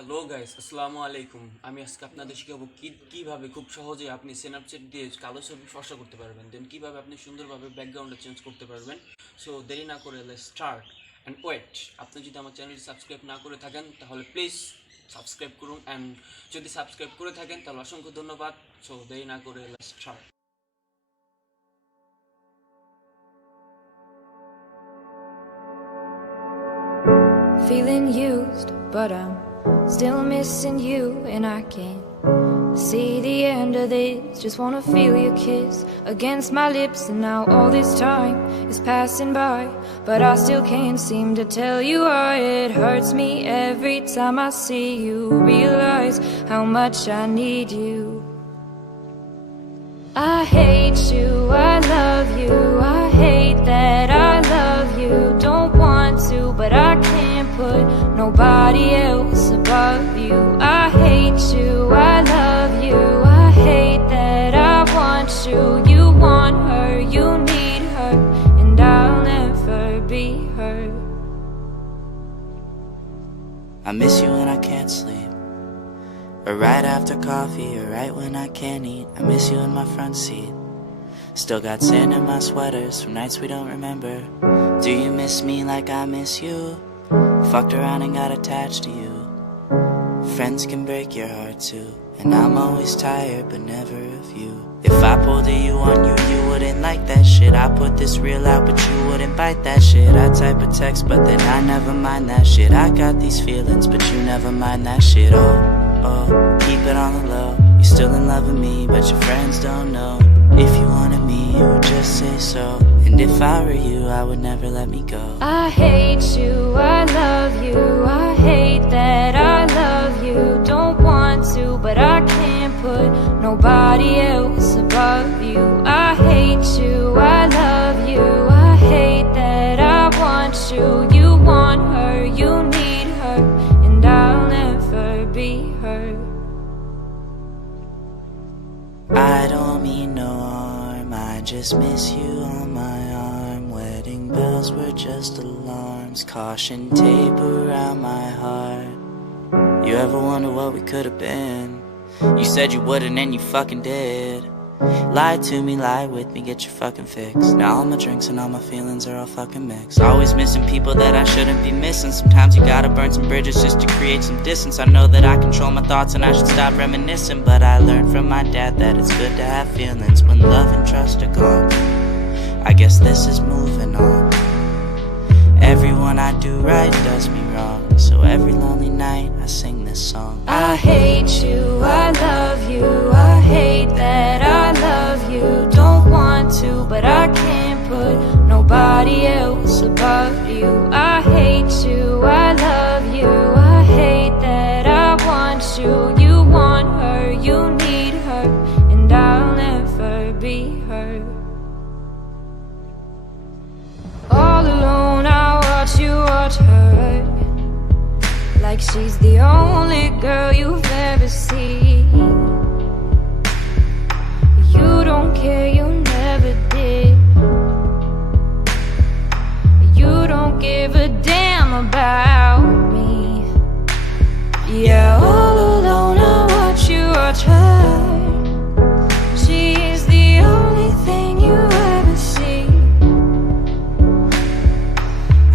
Hello guys, আসসালামু আলাইকুম। আমি আজকে আপনাদের শিখাবো কিভাবে খুব সহজে আপনি স্ন্যাপচ্যাট দিয়ে কালো ছবি ফর্সা করতে পারবেন, দেন কিভাবে আপনি সুন্দরভাবে ব্যাকগ্রাউন্ডে চেঞ্জ করতে পারবেন। সো দেরি না করে লেটস স্টার্ট। অ্যান্ড ওয়েট, আপনি যদি আমার চ্যানেলটি সাবস্ক্রাইব না করে থাকেন তাহলে প্লিজ সাবস্ক্রাইব করুন, অ্যান্ড যদি সাবস্ক্রাইব করে থাকেন তাহলে অসংখ্য ধন্যবাদ। সো দেরি না করে let's start. Feeling used, but I'm still missing you, and I can't see the end of this. Just wanna feel your kiss against my lips, and now all this time is passing by, but I still can't seem to tell you why. It hurts me every time I see you, realize how much I need you. I hate you, I love you, I hate that I love you. Don't want to, but I can't put nobody else above you. I hate you, I love you, I hate that I want you. You want her, you need her, and I'll never be her. I miss you when I can't sleep, or right after coffee, or right when I can't eat. I miss you in my front seat. Still got sand in my sweaters from nights we don't remember. Do you miss me like I miss you? Fucked around and got attached to you. Friends can break your heart too, and I'm always tired but never of you. If I pulled a you on you, you wouldn't like that shit. I put this real out but you wouldn't bite that shit. I type a text but then I never mind that shit. I got these feelings but you never mind that shit. Oh, keep it on the low. You're still in love with me but your friends don't know. If you wanted me, you would just say so. And if I were you, I would never let me go. I hate you, I love you, I hate that I love you. Don't want to, but I can't put nobody else above you. I hate you, I love you, I hate that I want you. You want her, you need her, and I'll never be her. I don't mean no harm, I just miss you on my arm. Wedding bells were just alarms, caution tape around my heart. You ever wonder what we could have been? You said you wouldn't and you fucking did. Lie to me, lie with me, get your fucking fix. Now all my drinks and all my feelings are all fucking mixed. Always missing people that I shouldn't be missing. Sometimes you gotta burn some bridges just to create some distance. I know that I control my thoughts and I should stop reminiscing, but I learned from my dad that it's good to have feelings when love and trust are gone. I guess this is moving on. Everyone I do right does me wrong, so every lonely night I sing this song. I hate you, I love you, I hate that I love you. Don't want to, but I can't put nobody else above you. I hate you, I love you, I hate that I want you. You want her, you need her, and I'll never be her. All alone I watch you watch her, like she's the only girl you've ever seen. You don't care, you never did. You don't give a damn about me. Yeah, all alone I watch you watch her. She's the only thing you ever see.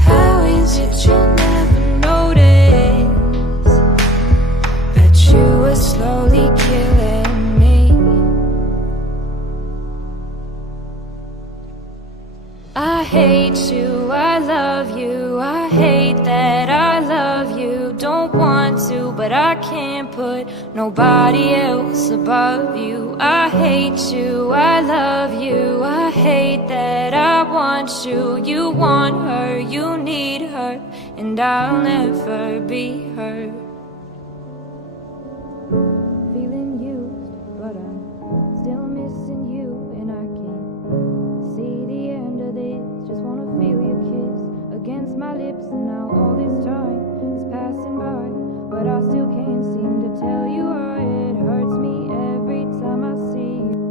How is it you never notice that you were slowly killing me? I hate you, I love you, I hate that I love you. Don't want to, but I can't put nobody else above you. I hate you, I love you, I hate that I want you. You want her, you need her, and I'll never be her. Feeling used, but I'm still missing you, and I can't see the end of this. Just wanna feel your kiss against my lips, and now all this time is passing by, but I still can't seem to tell you why. It hurts me every time I see you.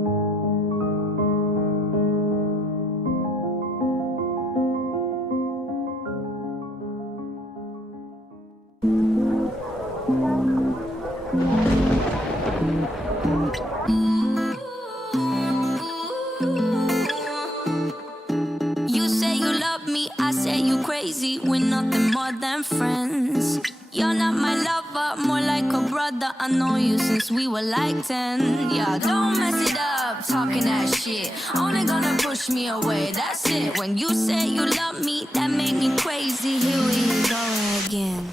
friends. You're not my lover, more like a brother. I know you since we were like 10. Yeah, don't mess it up, talking that shit. Only gonna push me away, that's it. When you say you love me, that made me crazy. Here we go again.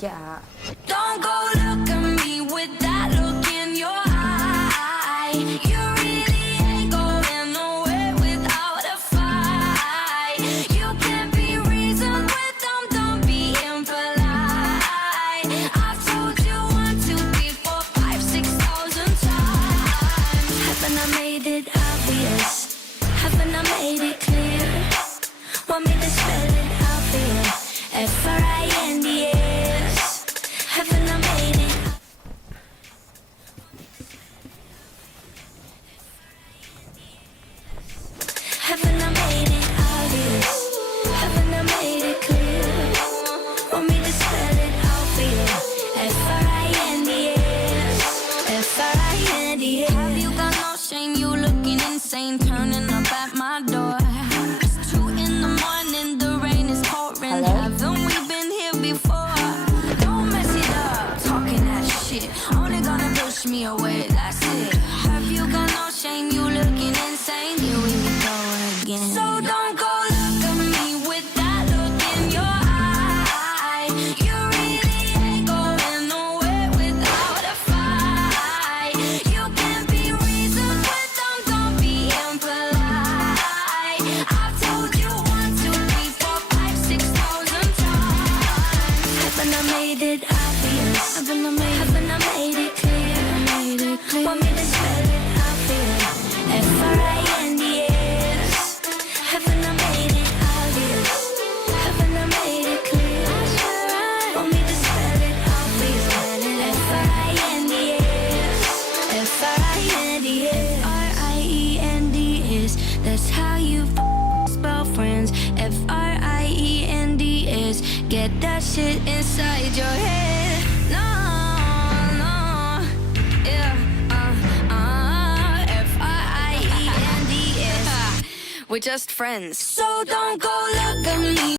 Yeah. Don't go look at me with that look in your eye. You really ain't going nowhere without a fight. You can't be reasoned with them, don't be impolite. I've told you 1, 2, 3, 4, 5, 6,000 times. Haven't I made it obvious? Haven't I made it clear? Want me to spell it out for you? F-R-I-N-D-S. Haven't I made it? Haven't I made it obvious? Haven't I made it clear? Want me to spell it out for you? F-R-I-N-D-S. F-R-I-N-D-S. Have you got no shame? You looking insane, turning up at my door. It's 2 in the morning, the rain is pouring. Hello? Haven't we been here before? Don't mess it up, talking that shit. Only gonna push me away, that's it. Have you got no shame? You looking insane. Here we go again. So don't go look at me with that look in your eye. You really ain't going nowhere without a fight. You can't be reasoned with them, don't be impolite. I've told you 1, 2, 3, 4, 5, 6,000 times. Haven't I made it obvious? Haven't I made it clear? Want me to spell it out for you? F-R-I-N-D-S. Haven't I made it obvious? Haven't I made it clear? Want me to spell it out for you? F-R-I-N-D-S. F-R-I-N-D-S. F-R-I-E-N-D-S. That's how you spell friends. F-R-I-E-N-D-S. Get that shit inside your head. No, no, yeah, F-R-I-E-N-D-S. We're just friends. So don't go look at me